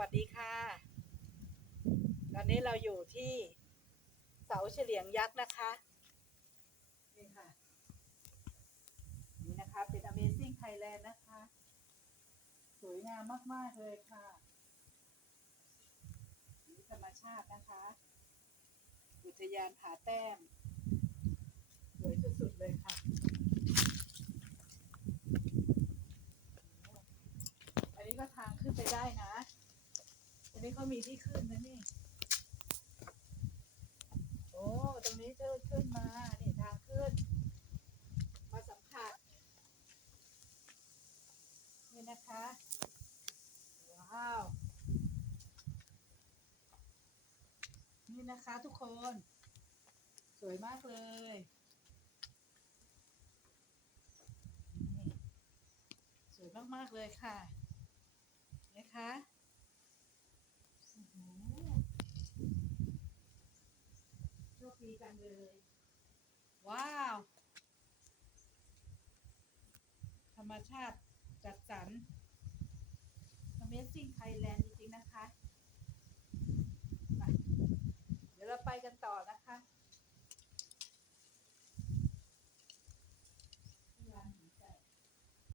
วัสดีค่ะ ตอนนี้เราอยู่ที่เสาเฉลียงยักษ์นะคะ นี่ค่ะ นี่นะคะเป็น Amazing Thailand นะคะ สวยงามมาก ๆ เลยค่ะ นี่ธรรมชาตินะคะ อุทยานผาแต้ม สวยสุด ๆ เลยค่ะอันนี้ก็ทางขึ้นไปได้นะ อันนี้เขามีที่ขึ้นนะนี่ โอ้ ตรงนี้เดินขึ้นมา นี่ทางขึ้น มาสัมผัส นี่นะคะ ว้าว นี่นะคะทุกคน สวยมากเลยสวยมาก ๆ เลยค่ะโอ้โหโชค ดีจังเลย ว้าว ธรรมชาติจัดสรร Amazing Thailand จริงๆนะคะ